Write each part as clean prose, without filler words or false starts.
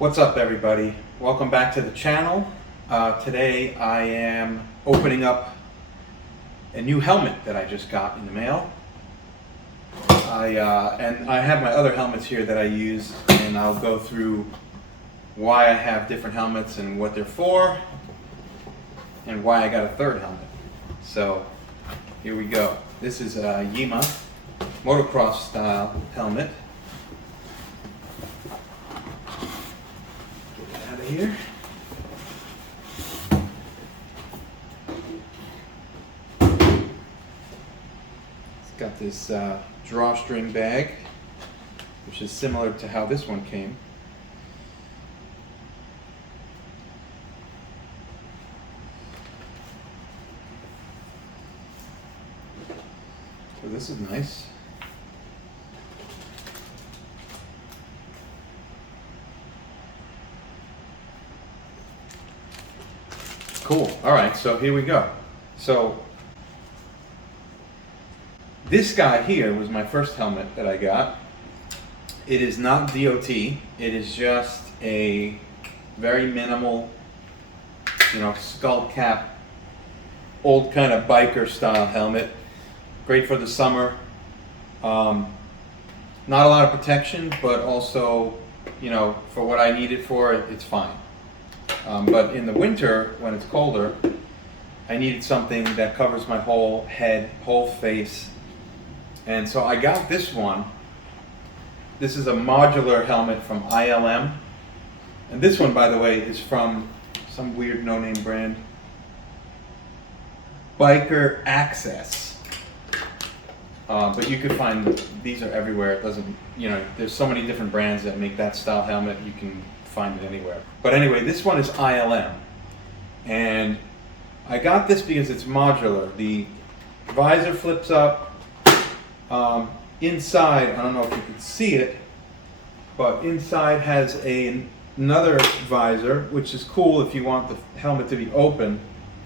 What's up, everybody? Welcome back to the channel. Today I am opening up a new helmet that I just got in the mail. And I have my other helmets here that I use, and I'll go through why I have different helmets and what they're for, and why I got a third helmet. So here we go. This is a Yima motocross style helmet. Here. It's got this drawstring bag, which is similar to how this one came. So this is nice. Cool. All right, so here we go. So this guy here was my first helmet that I got. It is not DOT. It is just a very minimal, skull cap, old kind of biker style helmet. Great for the summer. Not a lot of protection, but also, for what I need it for, it's fine. But in the winter, when it's colder, I needed something that covers my whole head, whole face. And so I got this one. This is a modular helmet from ILM. And this one, by the way, is from some weird no-name brand. Biker Access. But you could find, these are everywhere. It doesn't, there's so many different brands that make that style helmet. You can find it anywhere. But anyway, this one is ILM, and I got this because it's modular. The visor flips up. Inside, I don't know if you can see it, but inside has another visor, which is cool if you want the helmet to be open,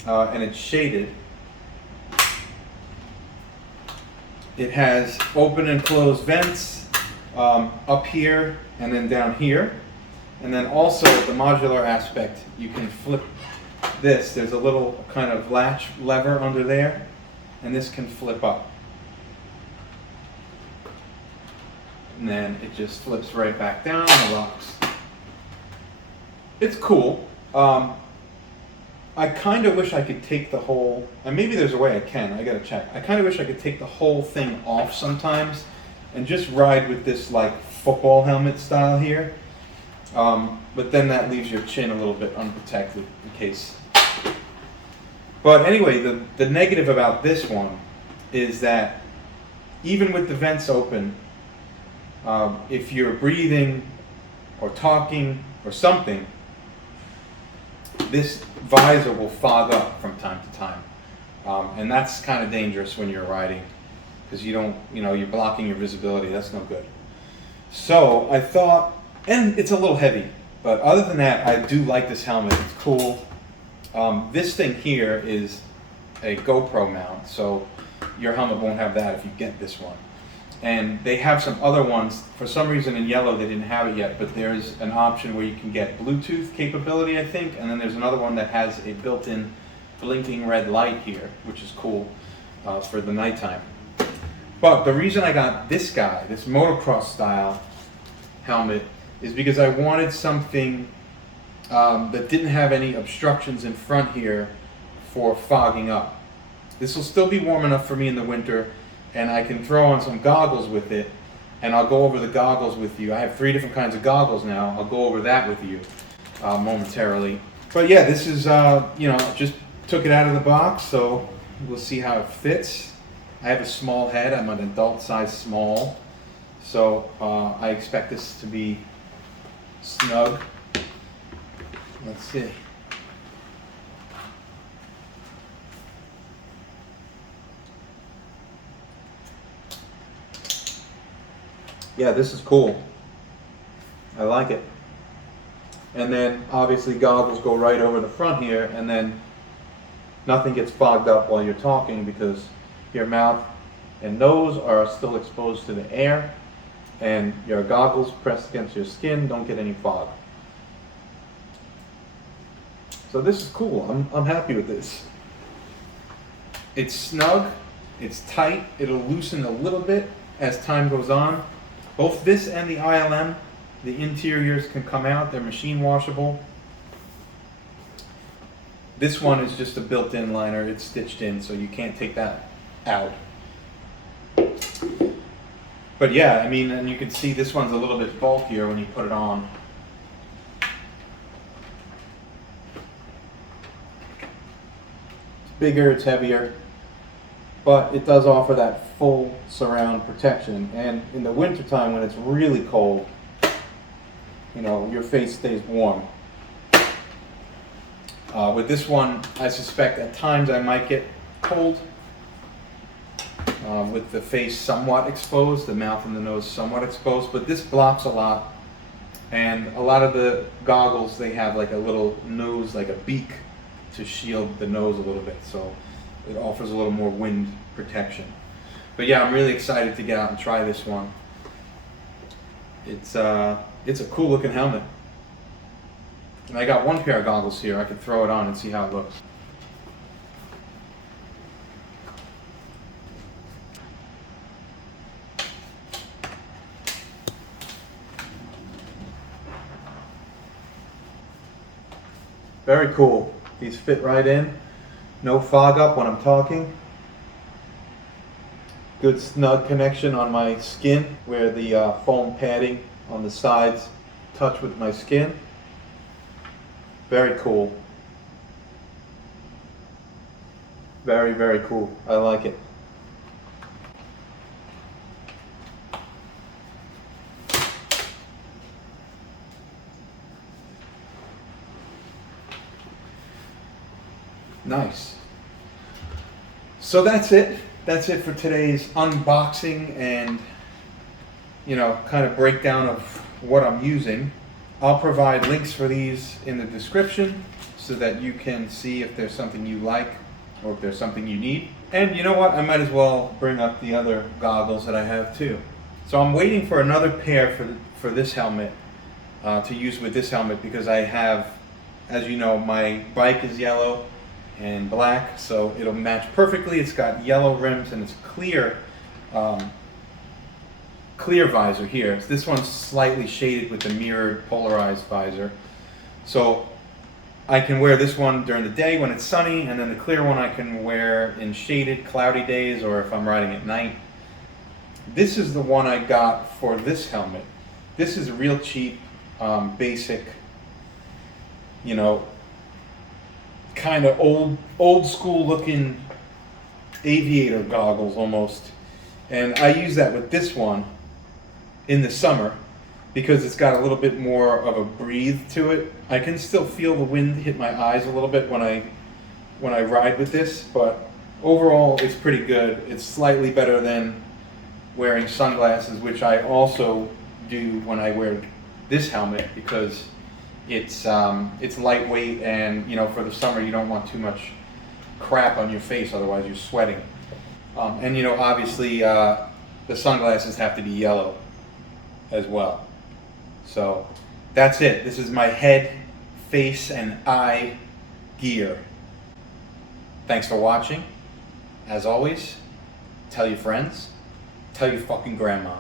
and it's shaded. It has open and closed vents up here and then down here. And then also the modular aspect, you can flip this. There's a little kind of latch lever under there, and this can flip up. And then it just flips right back down and locks. It's cool. I kind of wish I could take the whole, and maybe there's a way I can, I gotta check. I kind of wish I could take the whole thing off sometimes and just ride with this like football helmet style here. But then that leaves your chin a little bit unprotected in case. But anyway, the negative about this one is that even with the vents open, if you're breathing or talking or something, this visor will fog up from time to time. And that's kind of dangerous when you're riding because you're blocking your visibility. That's no good. So I thought, and it's a little heavy, but other than that, I do like this helmet. It's cool. This thing here is a GoPro mount, so your helmet won't have that if you get this one. And they have some other ones. For some reason in yellow they didn't have it yet, but there's an option where you can get Bluetooth capability, I think, and then there's another one that has a built-in blinking red light here, which is cool for the nighttime. But the reason I got this guy, this motocross style helmet, is because I wanted something that didn't have any obstructions in front here for fogging up. This will still be warm enough for me in the winter, and I can throw on some goggles with it, and I'll go over the goggles with you. I have 3 different kinds of goggles now. I'll go over that with you momentarily. But yeah, this is, just took it out of the box, so we'll see how it fits. I have a small head. I'm an adult size small, so I expect this to be snug. Let's see. Yeah, this is cool. I like it. And then obviously goggles go right over the front here, and then nothing gets fogged up while you're talking because your mouth and nose are still exposed to the air, and your goggles pressed against your skin don't get any fog. So this is cool. I'm happy with this. It's snug, it's tight, it'll loosen a little bit as time goes on. Both this and the ILM, the interiors can come out, they're machine washable. This one is just a built-in liner, it's stitched in, so you can't take that out. But yeah, I mean, and you can see this one's a little bit bulkier when you put it on. It's bigger, it's heavier, but it does offer that full surround protection. And in the wintertime when it's really cold, you know, your face stays warm. With this one, I suspect at times I might get cold with the face somewhat exposed, the mouth and the nose somewhat exposed, but this blocks a lot. And a lot of the goggles, they have like a little nose, like a beak to shield the nose a little bit, so it offers a little more wind protection. But yeah, I'm really excited to get out and try this one. It's a cool looking helmet. And I got one pair of goggles here. I could throw it on and see how it looks. Very cool. These fit right in. No fog up when I'm talking. Good snug connection on my skin where the foam padding on the sides touch with my skin. Very cool. Very, very cool. I like it. Nice. So that's it. That's it for today's unboxing and, you know, kind of breakdown of what I'm using. I'll provide links for these in the description so that you can see if there's something you like or if there's something you need. And you know what? I might as well bring up the other goggles that I have too. So I'm waiting for another pair for this helmet to use with this helmet because I have, as you know, my bike is yellow and black, so it'll match perfectly. It's got yellow rims and it's clear clear visor here. This one's slightly shaded with the mirrored polarized visor. So I can wear this one during the day when it's sunny, and then the clear one I can wear in shaded, cloudy days or if I'm riding at night. This is the one I got for this helmet. This is a real cheap, basic, you know, kind of old school looking aviator goggles almost. And I use that with this one in the summer because it's got a little bit more of a breathe to it. I can still feel the wind hit my eyes a little bit when I ride with this, but overall it's pretty good. It's slightly better than wearing sunglasses, which I also do when I wear this helmet because it's lightweight, and you know, for the summer you don't want too much crap on your face, otherwise you're sweating. And you know, obviously the sunglasses have to be yellow as well. So that's it. This is my head, face, and eye gear. Thanks for watching. As always, tell your friends, tell your fucking grandma.